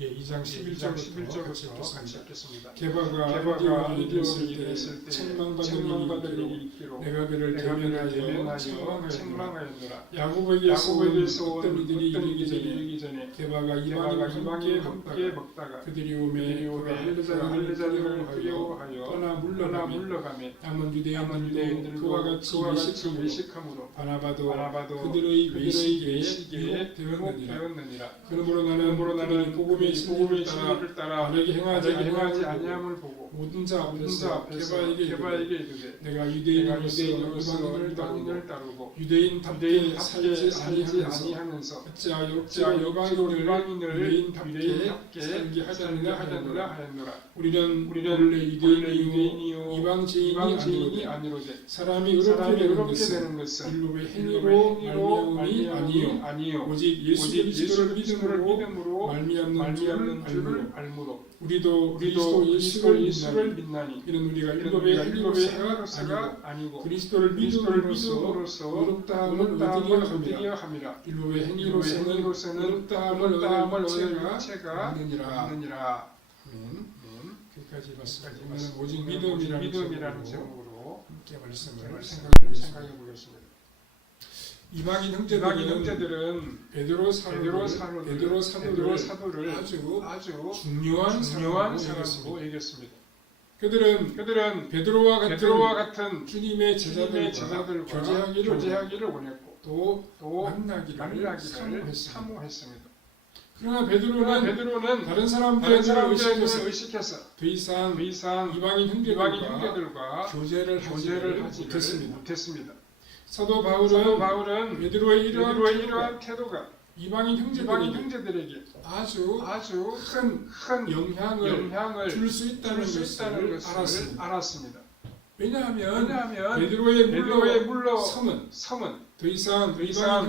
2장 11절부터 같이 읽겠습니다. 게바가 이디온이 이랬을 이랬을 때 때 책망받을 일이 있기로 내가 그를 대면하여 책망하였노라. 책망하였노라. 야고보에게서 온 어떤 이들이 이르기 이르기 전에 게바가 이방인과 함께 먹다가 그들이 오매 그가 할례자들을 두려워하여 떠나 물러가매 남은 유대인들도 그와 같이 외식함으로 바나바도 그들의 외식에 유혹되었느니라. 그러므로 나는 복음의 진리를 따라 만약에 행하지 아니함을 보고 모든 자 앞에서 게바에게 이르되 내가 유대인으로서 이방인을 따르고 유대인답게 살지 아니하면서 어찌하여 이방인을 유대인답게 살게 하자느냐 하였노라. 우리는 원래 유대인이요 이방 죄인이 아니로되 사람이 의롭게 되는 것은 율법의 행위로 말미암음이 아니요 오직 예수 그리스도를 믿음으로 말미암는 줄을 알므로 우리도 그리스도 예수를 믿나니 이는 우리가 율법의 행위로서가 아니고 그리스도를 믿음으로써 의롭다함을 얻으려 함이라. 율법의 행위로서는 의롭다함을 얻을 체가 없느니라. 여기까지 봤습니다. 오직 믿음이라는 제목으로 함께 말씀을 생각해 보겠습니다. 이방인 형제들은 베드로 사도를 아주 중요한 사람으로 얘기했습니다. 그들은 베드로와 같은 주님의 제자들과 교제하기를 원했고 또 만나기를 사모했습니다. 그러나 베드로는 다른 사람들을 의식해서 더 이상 이방인 형제들과 교제를 하지 못했습니다. 사도 바울은 베드로의 이러한 태도가 이방인 형제들에게 아주 큰 영향을 줄 수 있다는 것을 알았습니다. 왜냐하면 베드로의 성은 더 이상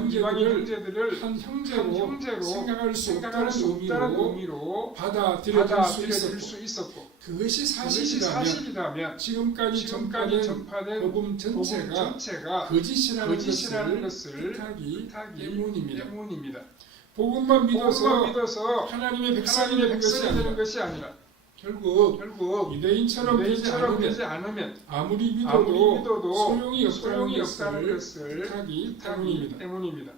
이방인 형제들을 한 형제로 생각할 수 없다는 의미로 받아들일 수 있었고 그것이 사실이라면 지금까지 전파된 복음 전체가 거짓이라는 것을 뜻하기 때문입니다. 복음만 믿어서 하나님의 백성이 되는 것이 아니라 결국 유대인처럼 되지 않으면 아무리 믿어도 소용이 없다는 것을 뜻하기 때문입니다.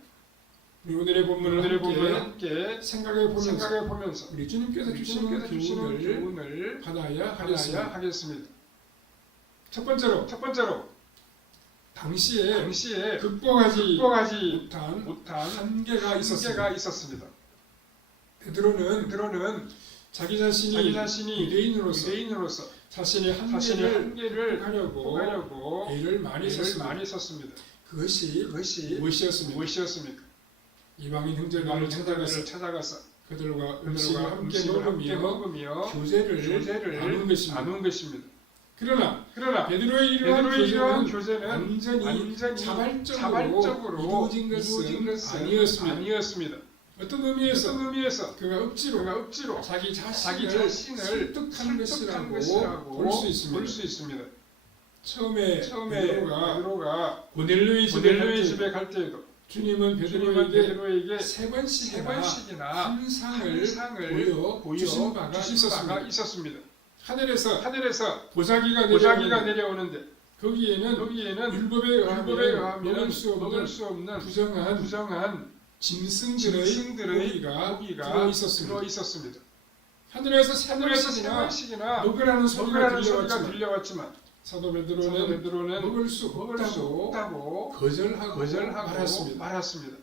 우리 오늘의 본문을 함께 생각해 보면서 우리 주님께서 주시는 교훈을 받아야 하겠습니다. 첫 번째로 당시에 극복하지 못한 한계가 있었습니다. 베드로는 자기 자신이 유대인으로서 자신의 한계를 극복하려고 애를 많이 썼습니다. 그것이 무엇이었습니까? 이방인 형제들을 찾아가서 그들과 음식을 함께 먹으며 교제를 나눈 것입니다. 그러나 베드로의 이러한 교제는 완전히 자발적으로 이루어진 것은 아니었습니다. 어떤 의미에서 그가 억지로 자기 자신을 설득한 것이라고 볼 수 있습니다. 처음에 베드로가 고넬료의 집에 갈 때에도 주님은 베드로에게 세 번씩이나 환상을 보여 주신 바가 있었습니다. 하늘에서 보자기가 내려오는데 거기에는 율법에 의하면 먹을 수 없는 부정한 짐승들의 고기가 들어 있었습니다. 하늘에서 세 번씩이나 먹으라는 소리가 들려왔지만 사도 베드로는 먹을 수 없다고 거절하고 말았습니다.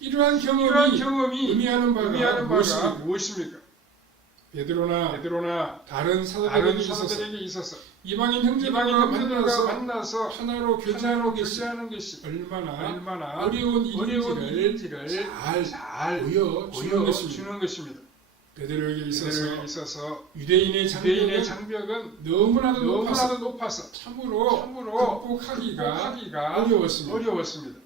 이러한 경험이 의미하는 바가 무엇입니까? 베드로나 다른 사도들에게 있어서 이방인 형제들과 만나서 하나로 교제하는 것이 얼마나 어려운 일인지를 잘 보여주는 것입니다. 베드로에게 있어서 유대인의 장벽은 너무나도 높아서 참으로 극복하기가 어려웠습니다.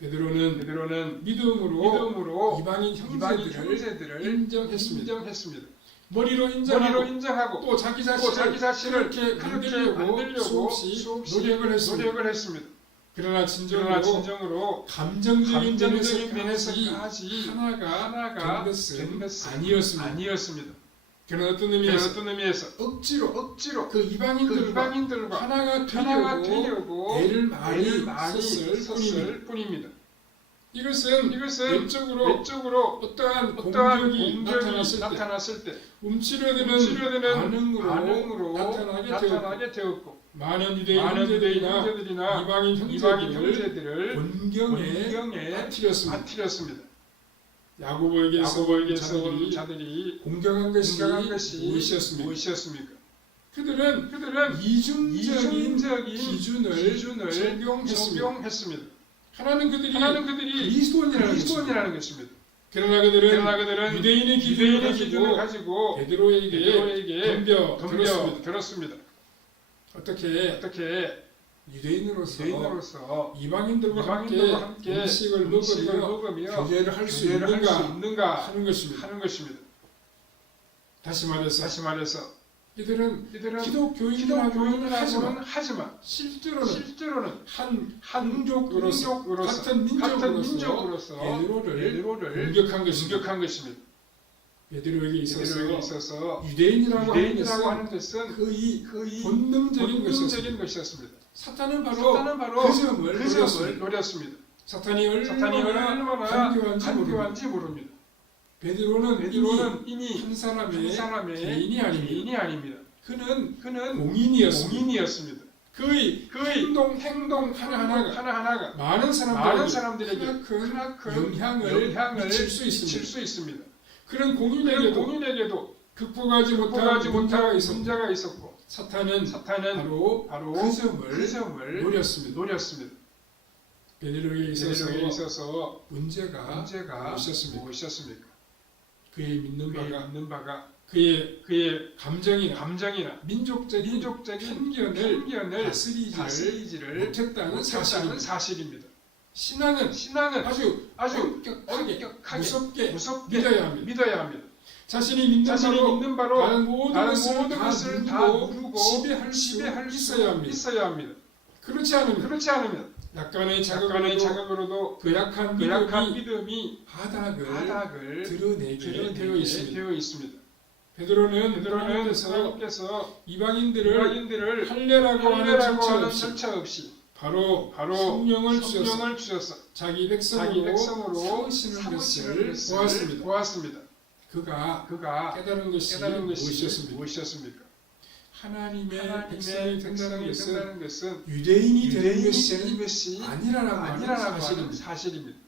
베드로는 믿음으로 이방인 형제들을 인정했습니다. 머리로 인정하고 또 자기 자신을 그렇게 만들려고 수없이 노력을 했습니다. 그러나 진정으로 감정적인 면에서까지 하나가 된 것은 아니었습니다. 그런 어떤 의미에서 억지로 그 이방인들과 하나가 되려고 애를 많이 썼을 뿐입니다. 이것은 외적으로 어떠한 공격이 나타났을 때 움츠러드는 반응으로 나타나게 되었고 많은 유대인 형제들이나 이방인 형제들을 곤경에 빠뜨렸습니다. 야고보에게서 온 자들이 공격한 것이 무엇이었습니까? 그들은 이중적인 기준을 적용했습니다. 하나는 그들이 그리스도인이라는 것입니다. 그러나 그들은 유대인의 기준을 가지고 베드로에게 덤벼들었습니다. 어떻게 유대인으로서 이방인들과 함께 음식을 먹으며 교제를 할 수 있는가 하는 것입니다. 다시 말해서 이들은 기독교인이라고는 하지만 실제로는 한 민족으로서 같은 민족으로서 베드로를 공격한 것입니다. 베드로에게 있어서 유대인이라고 하는 것은 거의 본능적인 것이었습니다. 사탄은 바로 그 점을 노렸습니다. 사탄이 얼마나 간교한지 모릅니다. 베드로는 이미 한 사람의 개인이 아닙니다. 그는 공인이었습니다. 그의 행동 하나하나가 많은 사람들에게 큰 영향을 미칠 수 있습니다. 그런 공인에게도 극복하지 못한 문제가 있었고 사탄은 바로 그 점을 노렸습니다. 베드로에게 있어서 문제가 무엇이었습니까? 그의 믿는 바가 그의 감정이나 민족적인 편견을 다스리지를 못했다는 사실입니다. 신앙은 아주 엄격하게 무섭게 믿어야 합니다. 자신이 믿는 바로 다른 모든 것을 다 누르고 지배할 수 있어야 합니다. 그렇지 않으면 약간의 자각으로도 그 약한 믿음이 바닥을 드러내게 되어 있습니다. 베드로는 하나님께서 이방인들을 할례라고 하는 절차 없이 바로 성령을 주셔서 자기 백성으로 삼으시는 것을 보았습니다. 그가 깨달은 것이 무엇이었습니까? 하나님의 백성이 된다는 것은 유대인이 되는 것이 아니라는 사실입니다.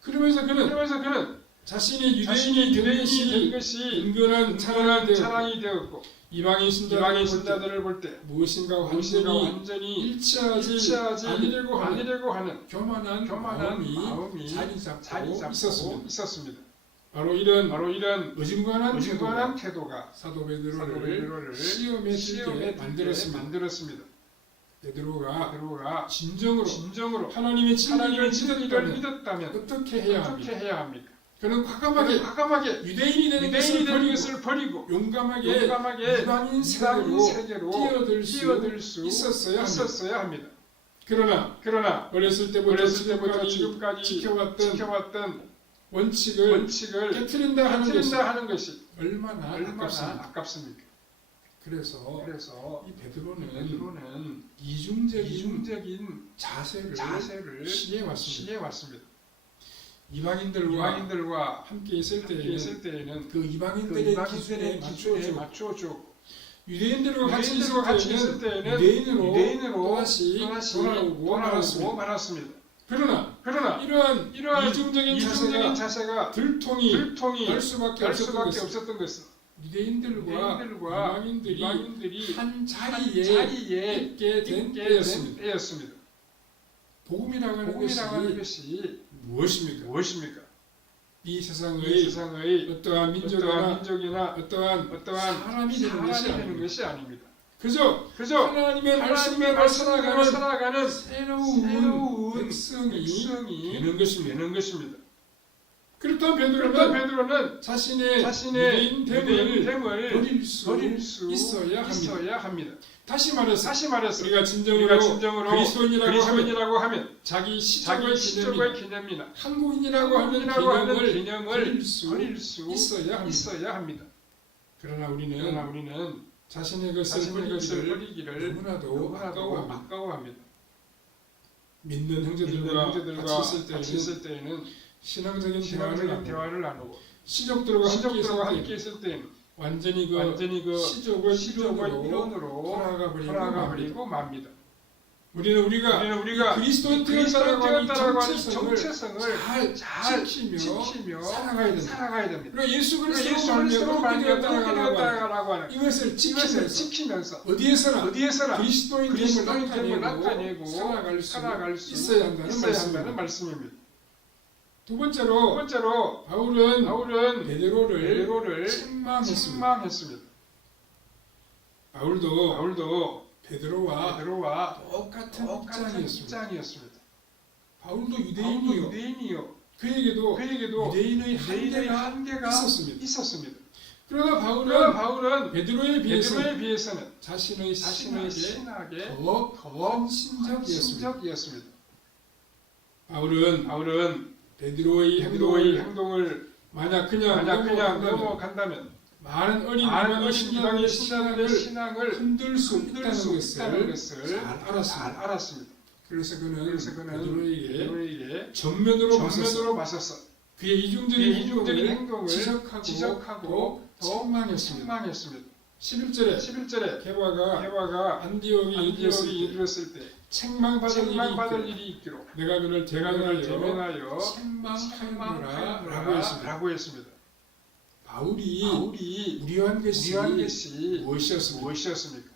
그러면서 그는 자신이 유대인이 된 것이 은근한 자랑이 되었고 이방인 신자들을 볼 때 무엇인가 완전히 일치하지 아니려고 하는 교만한 마음이 자리 잡고 있었습니다. 바로 이런 어중간한 태도가 사도 베드로를 시험에 들게 만들었습니다. 베드로가 진정으로 하나님의 진리를 믿었다면 어떻게 해야 합니까? 그는 과감하게 유대인이 되는 것을 버리고 용감하게 이방인 세계로 뛰어들 수 있었어야 합니다. 그러나 어렸을 때부터 지금까지 지켜왔던 원칙을 깨트린다 하는 것이 얼마나 아깝습니까? 그래서 이 베드로는 이중적인 자세를 시해왔습니다. 이방인들과 함께 있을 때에는 그 이방인들의 기준에 맞춰주었고 유대인들과 같이 있을 때에는 유대인으로 또다시 돌아오고 말았습니다. 그러나 이러한 이중적인 자세가 들통이 날 수밖에 없었던 것은 유대인들과 이방인들이 한 자리에 있게 된 때였습니다. 복음이라고 하는 것이 무엇입니까? 이 세상의 어떠한 민족이나 어떠한 사람이 되는 것이 아닙니다. 그저 하나님의 말씀을 살아가는 새로운 백성이 되는 것입니다. 그렇다면 그렇다면 베드로는 베드로는 자신의 자신의 유대인 됨을 됨을 버릴 수 버릴 수 있어야 합니다. 다시 말해서 우리가 진정으로 그리스도인이라고 하면 자기 시족의 개념이나 한국인이라고 하는 개념을 버릴 수 버릴 수 있어야 합니다. 그러나 우리는 자신의 것을 버리기를 너무나도 아까워합니다. 믿는 형제들과 같이 있을 때에는 신앙적인 대화를 나누고 시족들과 함께 있을 때에는 완전히 그 시족을 이론으로 돌아가 버리고 맙니다. 우리가 그리스도인 되었다라고 하는 정체성을 잘 지키며 살아가야 됩니다. 그리고 예수 그리스도로 되었다라고 하는 이것을 지키면서 어디에서나 그리스도인 됨을 나타내고 살아갈 수 있어야 한다는 말씀입니다. 두 번째로 바울은 베드로를 책망했습니다. 바울도 베드로와 똑같은 입장이었습니다. 바울도 유대인이요. 그에게도 유대인의 한계가 있었습니다. 그러나 바울은 베드로에 비해서는 자신의 신학에 더 신적이었습니다. 바울은 베드로의 행동을 만약 그냥 넘어간다면 많은 어린 이방의 신앙을 흔들 수 있다는 것을 잘 알았습니다. 그래서 그는 베드로에게 전면으로 맞섰어. 그의 이중적인 행동을 지적하고 책망했습니다. 11절에 게바가 안디옥에 이르렀을 때 책망받을 일이 있기로 내가 그를 대면하여 책망하였노라라고 했습니다. 바울이 무리한 것이 무엇이었습니까?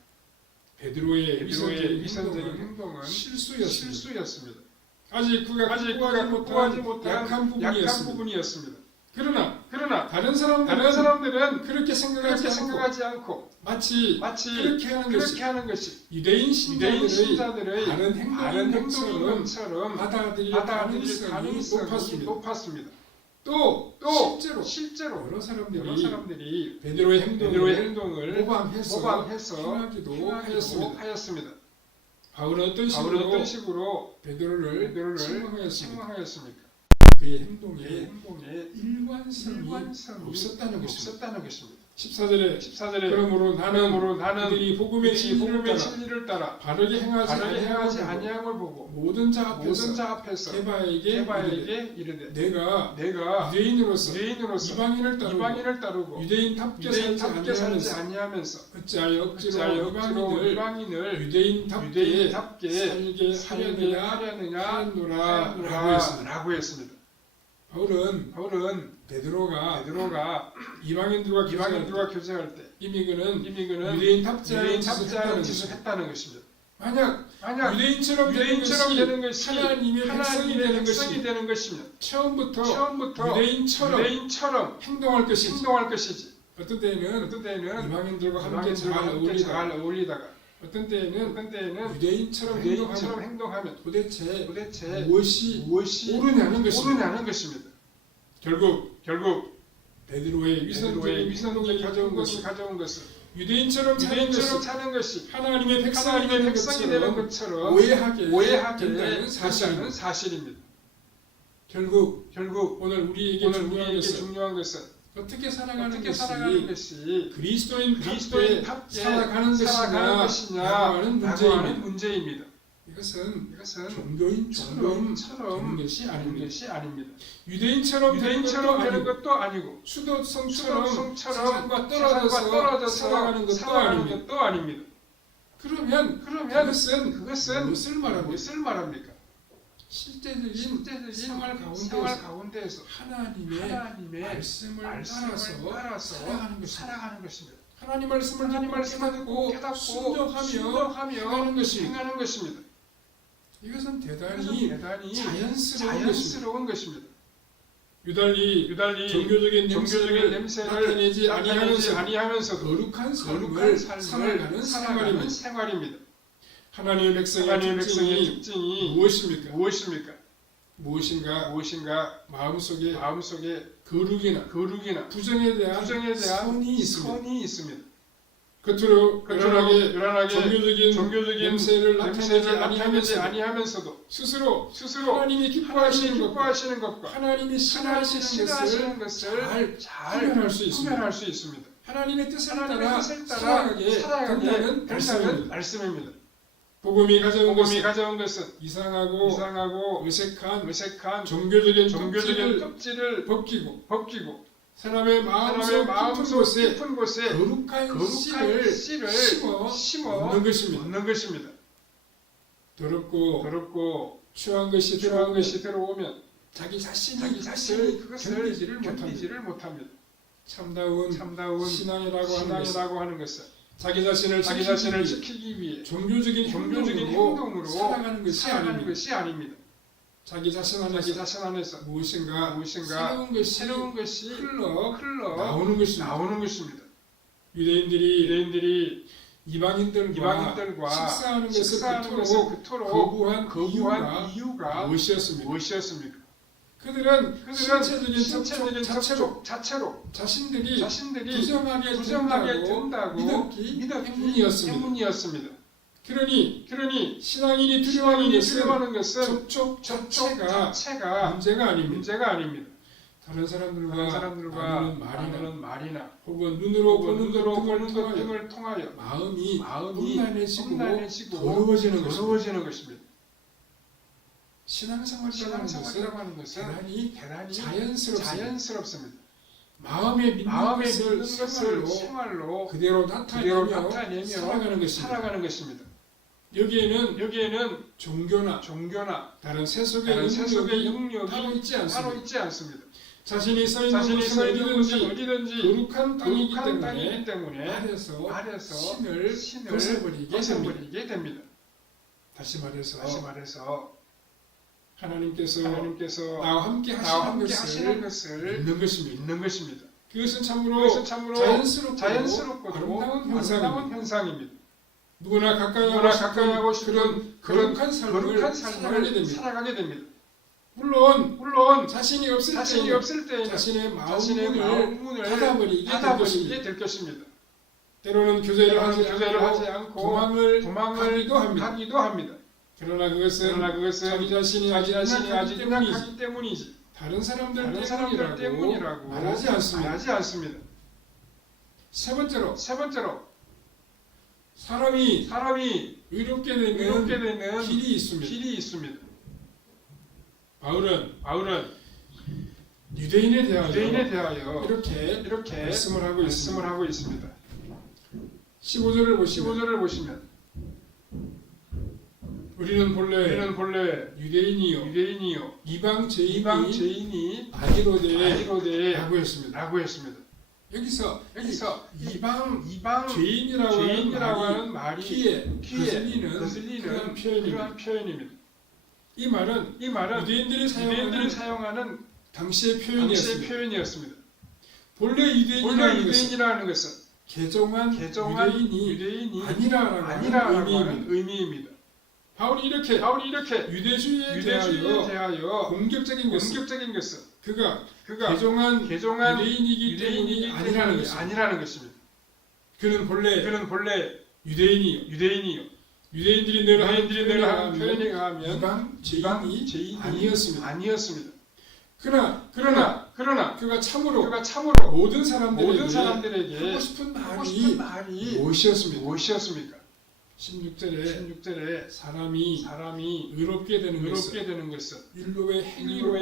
베드로의 위선적인 행동은 실수였습니다. 아직 그가 극복하지 못한 약한 부분이었습니다. 그러나 다른 사람들은 그렇게 생각하지 않고 마치 그렇게 하는 것이 유대인 신자들의 바른 행동처럼 받아들일 가능성이 높았습니다. 또 실제로 여러 사람들이 베드로의 행동을 모방해서 행하기도 하였습니다. 바울은 어떤 식으로 베드로를 책망하였습니까? 그의 행동에 일관성이 없었다는 것입니다. 14절에 그러므로 나는 그들이 복음의 진리를 따라 바르게 행하지 아니함을 보고 모든 자 앞에서 게바에게 이르되 내가 유대인으로서 이방인을 따르고 유대인답게 살지 아니하면서 어찌하여 억지로 이방인을 유대인답게 살게 하려느냐라고 했습니다. 바울은 베드로가 이방인들과 교제할 때 이미 그는 유대인답지 않은 짓을 했다는 것입니다. 만약 유대인처럼 되는 것이 하나님의 백성이 되는 것이면 처음부터 유대인처럼 행동할 것이지. 어떤 때에는 이방인들과 함께 잘 어울리다가 어떤 때에는 유대인처럼 행동하면 도대체 무엇이 옳으냐는 것입니다. 결국 베드로의 위선적인 가져온 것은 유대인처럼 사는 것이 하나님의 백성이 되는 것처럼 오해하게 된다는 사실입니다. 결국 오늘 우리에게 중요한 것은 어떻게 살아가는 것이 그리스도인답게 살아가는 것이냐라는 문제입니다. 이것은 종교인처럼 되는 것이 아닙니다. 유대인처럼 되는 것도 아니고 수도성처럼 세상과 떨어져서 살아가는 것도 아닙니다. 그러면 그것은 무엇을 말합니까? 실제적인 생활 가운데에서 하나님의 말씀을 따라서 살아가는 것입니다. 하나님 말씀을 듣고 순종하며 행하는 것입니다. 이것은 대단히 자연스러운 것입니다. 유달리 종교적인 냄새를 나타내지 아니하면서 거룩한 삶을 살아가는 생활입니다. 하나님의 백성의 특징이 무엇입니까? 무엇인가 무엇인가 마음속에 마음속에 거룩이나 부정에 대한 선이 있습니다. 선이 있습니다. 겉으로 요란하게 종교적인 냄새를 나타내지 아니하면서도 스스로 하나님이 기뻐하시는 기뻐하시는 것과 하나님이 싫어하시는 것을 잘 구별할 수 있습니다. 하나님의 뜻을 따라 살아가게 된다는 말씀입니다. 복음이 가져온 것은 이상하고 어색한 종교적인 껍질을 벗기고 사람의 마음속 깊은 곳에 거룩한 씨를 심어 넣는 것입니다. 더럽고 추한 것이 들어오면 자기 자신이 그것을 견디지를 못합니다. 참다운 신앙이라고 하는 것은 자기 자신을 지키기 위해 종교적인 행동으로 살아가는 것이 아닙니다. 자기 자신 안에서 무엇인가 새로운 것이 흘러 나오는 것입니다. 유대인들이 이방인들과 식사하는 것을 그토록 거부한 이유가 무엇이었습니까? 그들은 신체적인 접촉 자체로 자신들이 부정하게 된다고 믿었기 때문이었습니다. 그러니 신앙인이 두려워하는 것은 접촉 자체가 문제가 아닙니다. 다른 사람들과 나누는 말이나 혹은 눈으로 보는 것 등을 통하여 마음이 험난해지고 더러워지는 것입니다. 신앙생활이라고 하는 것은 대단히 자연스럽습니다. 마음에 믿는 것을 생활로 그대로 나타내며 살아가는 것입니다. 여기에는 종교나 다른 세속의 영역이 따로 있지 않습니다. 자신이 서 있는 곳은 어디든지 거룩한 땅이기 때문에 아래서 신을 벗어버리게 됩니다. 다시 말해서 하나님께서 나와 함께 하시는 것을 믿는 것입니다. 그것은 참으로 자연스럽고 아름다운 현상입니다. 누구나 가까이 하고 싶은 거룩한 삶을 살아가게 됩니다. 물론 자신이 없을 때 자신의 마음문을 닫아버리게 될 것입니다. 때로는 교제를 하지 않고 도망을 가기도 합니다. 그러나 그것은 자기 자신이 아직 연약하기 때문이지 다른 사람들 때문이라고 말하지 않습니다. 세 번째로 사람이 의롭게 되는 길이 있습니다. 바울은 유대인에 대하여 이렇게 말씀을 하고 있습니다. 15절을 보시면 우리는 본래 유대인이요 이방 죄인이 아니로되 라고 했습니다. 여기서 이방 죄인이라고 하는 말이 거슬리는 그런 표현입니다. 이 말은 유대인들이 사용하는 당시의 표현이었습니다. 본래 유대인이라는 것은 개종한 유대인이 아니라는 의미입니다. 바울이 이렇게 유대주의에 대하여 공격적인 것은 그가 개종한 유대인이기 때문이 아니라는 것입니다. 그는 본래 유대인이요. 유대인들이 늘 하는 표현에 의하면 이방 죄인이 아니었습니다. 그러나 그가 참으로 모든 사람들에게 하고 싶은 말이 무엇이었습니까? 16절에 사람이 의롭게 되는 것은 율법의 행위로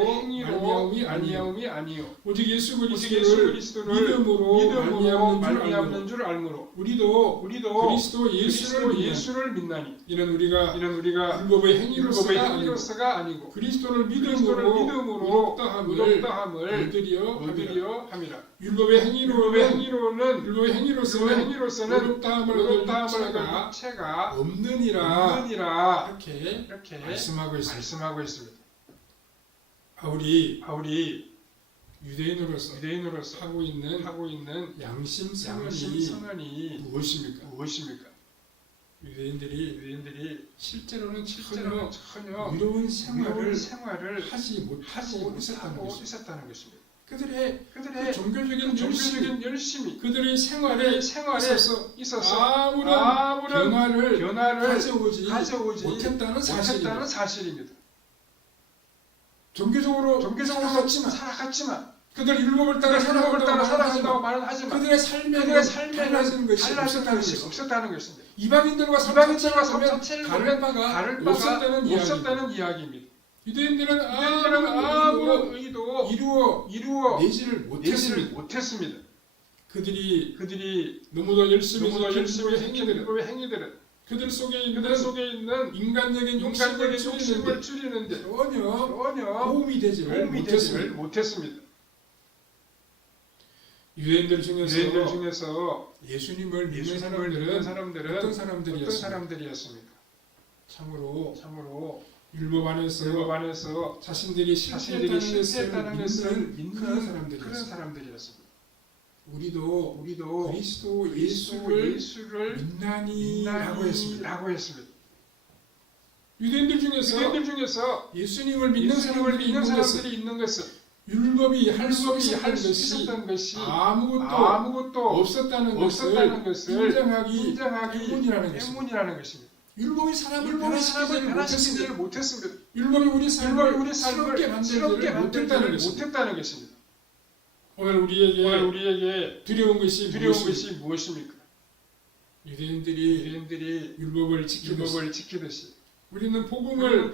말미암음이 아니요 오직 예수 그리스도를 믿음으로 말미암는 줄 알므로 우리도 그리스도 예수를 믿나니 이는 우리가 율법의 행위로서가 아니고 그리스도를 믿음으로 의롭다함을 얻으려 함이라. 율법의 행위로서는 의롭다함을 얻을 자가 없느니라 이렇게 말씀하고 있습니다. 바울이 유대인으로서 하고 있는 양심 선언이 무엇입니까? 유대인들이 실제로는 전혀 의로운 생활을 생활을 하지 못하고 있었다는 것입니다. 그들의 그들의 종교적인 열심이 그들의 생활에 있어서 아무런 변화를 가져오지 못했다는 사실입니다. 종교적으로 살아갔지만 그들 율법을 따라 살아간다고 말은 하지만 그들의 삶에 달라지는 것이 없었다는 것입니다. 이방인들과 삶 자체를 다를 바가 없었다는 이야기입니다. 유대인들은 아무런 의도 이루어 내지를 못했습니다. 그들이 너무도 열심히 행위들은 그들 속에 있는 인간적인 욕심을 줄이는데 전혀 도움이 되지를 못했습니다. 유대인들 중에서 예수님을 믿는 사람들은 어떤 사람들이었습니까? 참으로 율법 안에서 자신들이 실패했다는 것을 믿는 그런 사람들이었습니다. 우리도 그리스도 예수를 믿나니라고 했습니다. 유대인들 중에서 예수님을 믿는 사람들이 있는 것은 율법이 할 수 있었던 것이 아무것도 없었다는 것을 인정하기 때문이라는 것입니다. 율법이 사람을 변화시키지를 못했습니다. 율법이 우리 삶을 새롭게 만들지를 못했다는 것입니다. 오늘 우리에게 두려운 것이 무엇입니까? 유대인들이 율법을 지키듯이 우리는 복음을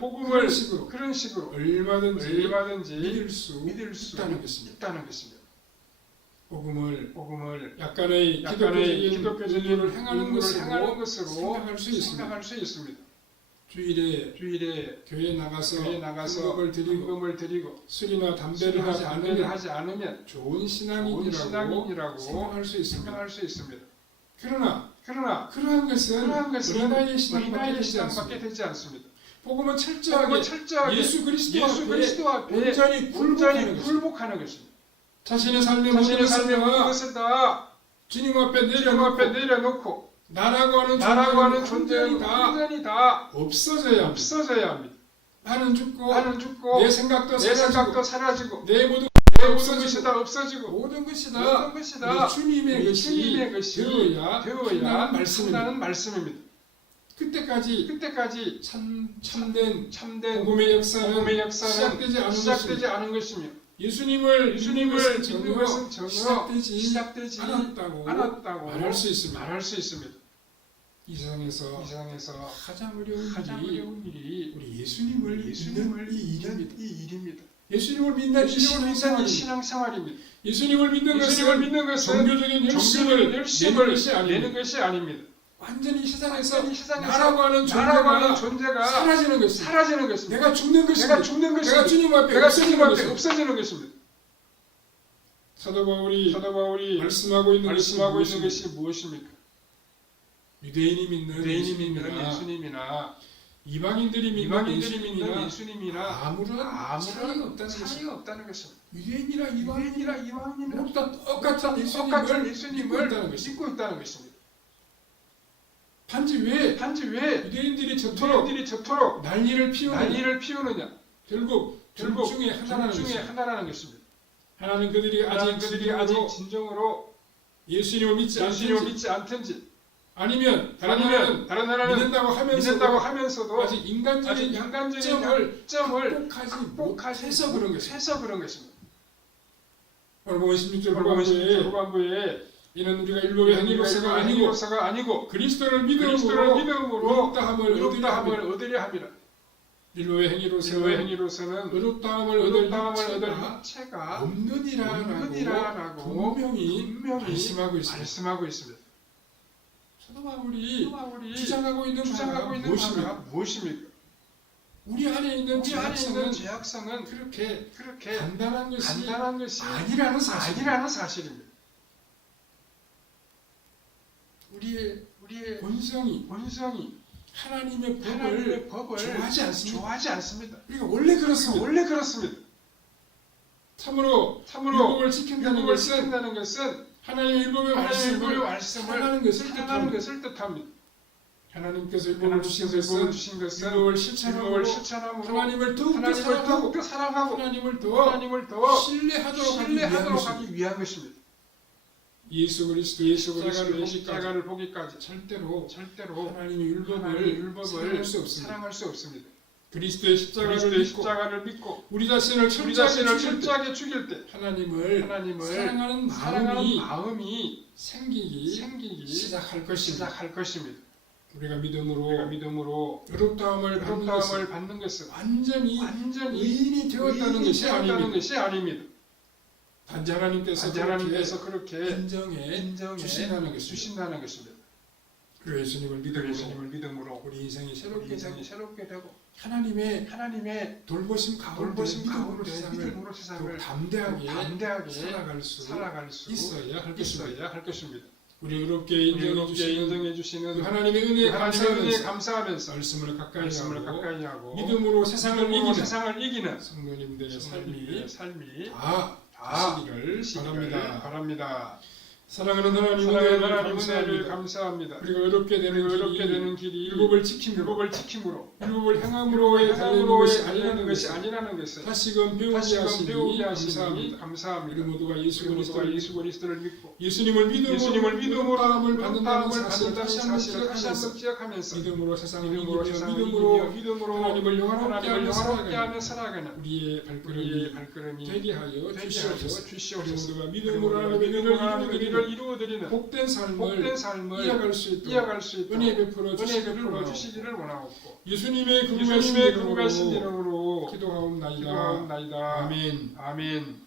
그런 식으로 얼마든지 믿을 수 있다는 것입니다. 복음을 약간의 기독교적인 일을 행하는 것으로 생각할 수 있습니다. 주일에 교회에 나가서 헌금을 드리고 술이나 담배를 하지 않으면 좋은 신앙인이라고 생각할 수 있습니다. 그러나 그러한 것은 우리나라의 신앙밖에 되지 않습니다. 복음은 철저하게 예수 그리스도 앞에 온전히 굴복하는 것입니다. 자신의 삶의 모든 것을 다 주님 앞에 내려놓고 나라고 하는 존재는 완전히 다 없어져야 합니다. 나는 죽고 내 생각도 사라지고 내 모든 것이 다 없어지고 모든 것이 다 주님의 것이 되어야 한다는 말씀입니다. 그때까지 참된 복음의 역사는 시작되지 않은 것이며 예수님을 믿는 것은 전혀 시작되지 않았다고 말할 수 있습니다. 이 세상에서 가장 어려운 일이 우리 예수님을 믿는 이 일입니다. 예수님을 믿는 이 신앙생활입니다. 예수님을 믿는 것은 종교적인 열심을 내는 것이 아닙니다. 완전히 이 세상에서 나라고 하는 존재가 사라지는 것입니다. 내가 죽는 것입니다. 내가 주님 앞에 없어지는 것입니다. 사도 바울이 말씀하고 있는 것이 무엇입니까? 유대인이 믿는 예수님이나 이방인들이 믿는 예수님이나 아무런 차이가 없다는 것입니다. 유대인이나 이방인이나 모두 다 똑같은 예수님을 믿고 있다는 것입니다. 단지 왜 유대인들이 저토록 난리를 피우느냐? 결국 둘 중에 하나라는 것입니다. 하나는 그들이 아직 진정으로 예수님을 믿지 않든지 아니면 다른 하나는 믿는다고 하면서도 아직 인간적인 점을 극복하지 못해서 그런 것입니다. 오늘 보면 16절 후반부에 이는 우리가 율법의 행위로서가 아니고 그리스도를 믿음으로 의롭다함을 얻으려 함이라. 율법의 행위로서는 의롭다함을 얻을 자가 없느니라라고 분명히 말씀하고 있습니다. 사도 바울이 주장하고 있는 바가 무엇입니까? 우리 안에 있는 죄악성은 그렇게 간단한 것이 아니라는 사실입니다. 우리의 본성이 하나님의 법을 좋아하지 않습니다. 우리가 원래 그렇습니다. 참으로 율법을 지킨다는 것은 하나님의 율법의 말씀을 사랑하는 것을 뜻합니다. 하나님께서 율법을 주신 것은 율법을 실천함으로 하나님을 더욱더 사랑하고 하나님을 더 신뢰하도록 하기 위한 것입니다. 예수 그리스도의 십자가를 보기까지 절대로 하나님의 율법을 사랑할 수 없습니다. 그리스도의 십자가를 믿고 우리 자신을 철저하게 죽일 때 하나님을 사랑하는 마음이 생기기 시작할 것입니다. 우리가 믿음으로 의롭다함을 받는 것은 완전히 의인이 되었다는 것이 아닙니다. 단지 하나님께서 그렇게 인정해 주신다는 것입니다. 그리고 예수님을 믿음으로 우리 인생이 새롭게 되고 하나님의 돌보심 가운데 믿음으로 세상을 담대하게 살아갈 수 있어야 할 것입니다. 우리 의롭게 인정해 주시는 그 하나님의 은혜에 감사하면서 말씀을 가까이 하고 믿음으로 세상을 이기는 성도님들의 삶이 다 되시기를 바랍니다. 사랑하는 하나님 은혜를 감사합니다. 우리가 의롭게 되는 길이 율법을 지킴으로 율법을 행함으로의 달리는 것이 아니라는 것을 다시금 배우게 하시니 감사합니다. 우리 모두가 예수 그리스도를 믿고 예수님을 믿음으로 마음을 받는다는 사실을 다시 한번 기억하면서 믿음으로 세상을 이기며 믿음으로 하나님을 영화롭게 하며 살아가는 우리의 발걸음이 되게 하여 주시옵소서. 우리 모두가 믿음으로 하나님의 이루어드리는 복된 삶을 이어갈 수 있도록 은혜 베풀어 주시기를 원하옵고 예수님의 거룩하신 이름으로 기도하옵나이다. 아멘.